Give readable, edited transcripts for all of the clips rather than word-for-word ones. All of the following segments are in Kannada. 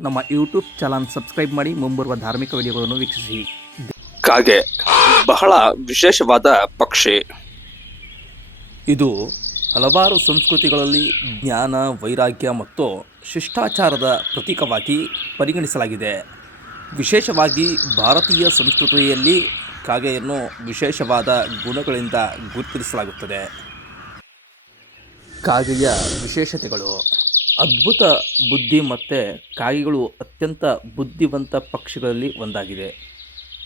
ನಮ್ಮ ಯೂಟ್ಯೂಬ್ ಚಾನಲ್ ಸಬ್ಸ್ಕ್ರೈಬ್ ಮಾಡಿ ಮುಂಬರುವ ಧಾರ್ಮಿಕ ವಿಡಿಯೋಗಳನ್ನು ವೀಕ್ಷಿಸಿ. ಕಾಗೆ ಬಹಳ ವಿಶೇಷವಾದ ಪಕ್ಷಿ. ಇದು ಹಲವಾರು ಸಂಸ್ಕೃತಿಗಳಲ್ಲಿ ಜ್ಞಾನ, ವೈರಾಗ್ಯ ಮತ್ತು ಶಿಷ್ಟಾಚಾರದ ಪ್ರತೀಕವಾಗಿ ಪರಿಗಣಿಸಲಾಗಿದೆ. ವಿಶೇಷವಾಗಿ ಭಾರತೀಯ ಸಂಸ್ಕೃತಿಯಲ್ಲಿ ಕಾಗೆಯನ್ನು ವಿಶೇಷವಾದ ಗುಣಗಳಿಂದ ಗುರುತಿಸಲಾಗುತ್ತದೆ. ಕಾಗೆಯ ವಿಶೇಷತೆಗಳು: ಅದ್ಭುತ ಬುದ್ಧಿ ಮತ್ತು ಕಾಗೆಗಳು ಅತ್ಯಂತ ಬುದ್ಧಿವಂತ ಪಕ್ಷಿಗಳಲ್ಲಿ ಒಂದಾಗಿದೆ.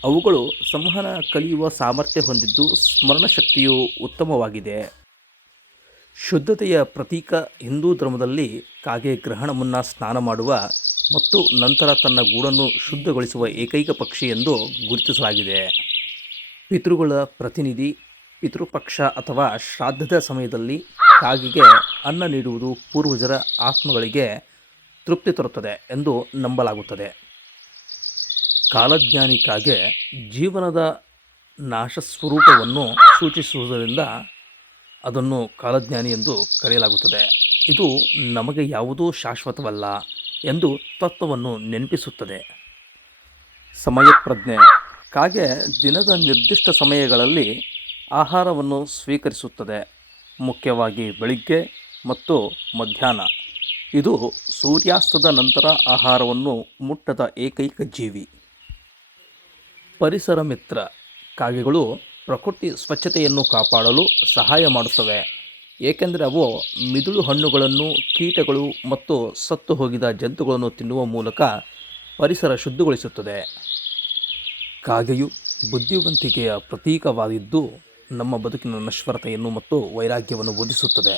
ಅವುಗಳು ಸಂವಹನ ಕಲಿಯುವ ಸಾಮರ್ಥ್ಯ ಹೊಂದಿದ್ದು ಸ್ಮರಣಶಕ್ತಿಯು ಉತ್ತಮವಾಗಿದೆ. ಶುದ್ಧತೆಯ ಪ್ರತೀಕ: ಹಿಂದೂ ಧರ್ಮದಲ್ಲಿ ಕಾಗೆ ಗ್ರಹಣ ಮುನ್ನ ಸ್ನಾನ ಮಾಡುವ ಮತ್ತು ನಂತರ ತನ್ನ ಗೂಡನ್ನು ಶುದ್ಧಗೊಳಿಸುವ ಏಕೈಕ ಪಕ್ಷಿ ಎಂದು ಗುರುತಿಸಲಾಗಿದೆ. ಪಿತೃಗಳ ಪ್ರತಿನಿಧಿ: ಪಿತೃಪಕ್ಷ ಅಥವಾ ಶ್ರಾದ್ದದ ಸಮಯದಲ್ಲಿ ಕಾಗೆಗೆ ಅನ್ನ ನೀಡುವುದು ಪೂರ್ವಜರ ಆತ್ಮಗಳಿಗೆ ತೃಪ್ತಿ ತರುತ್ತದೆ ಎಂದು ನಂಬಲಾಗುತ್ತದೆ. ಕಾಲಜ್ಞಾನಿ: ಕಾಗೆ ಜೀವನದ ನಾಶಸ್ವರೂಪವನ್ನು ಸೂಚಿಸುವುದರಿಂದ ಅದನ್ನು ಕಾಲಜ್ಞಾನಿ ಎಂದು ಕರೆಯಲಾಗುತ್ತದೆ. ಇದು ನಮಗೆ ಯಾವುದೂ ಶಾಶ್ವತವಲ್ಲ ಎಂದು ತತ್ವವನ್ನು ನೆನಪಿಸುತ್ತದೆ. ಸಮಯಪ್ರಜ್ಞೆ: ಕಾಗೆ ದಿನದ ನಿರ್ದಿಷ್ಟ ಸಮಯಗಳಲ್ಲಿ ಆಹಾರವನ್ನು ಸ್ವೀಕರಿಸುತ್ತದೆ, ಮುಖ್ಯವಾಗಿ ಬೆಳಿಗ್ಗೆ ಮತ್ತು ಮಧ್ಯಾಹ್ನ. ಇದು ಸೂರ್ಯಾಸ್ತದ ನಂತರ ಆಹಾರವನ್ನು ಮುಟ್ಟದ ಏಕೈಕ ಜೀವಿ. ಪರಿಸರ ಮಿತ್ರ: ಕಾಗೆಗಳು ಪ್ರಕೃತಿ ಸ್ವಚ್ಛತೆಯನ್ನು ಕಾಪಾಡಲು ಸಹಾಯ ಮಾಡುತ್ತವೆ, ಏಕೆಂದರೆ ಅವು ಮಿದುಳು ಹಣ್ಣುಗಳನ್ನು, ಕೀಟಗಳು ಮತ್ತು ಸತ್ತು ಹೋಗಿದ ಜಂತುಗಳನ್ನು ತಿನ್ನುವ ಮೂಲಕ ಪರಿಸರ ಶುದ್ಧಗೊಳಿಸುತ್ತದೆ. ಕಾಗೆಯು ಬುದ್ಧಿವಂತಿಕೆಯ ಪ್ರತೀಕವಾಗಿದ್ದು ನಮ್ಮ ಬದುಕಿನ ನಶ್ವರತೆಯನ್ನು ಮತ್ತು ವೈರಾಗ್ಯವನ್ನು ಬೋಧಿಸುತ್ತದೆ.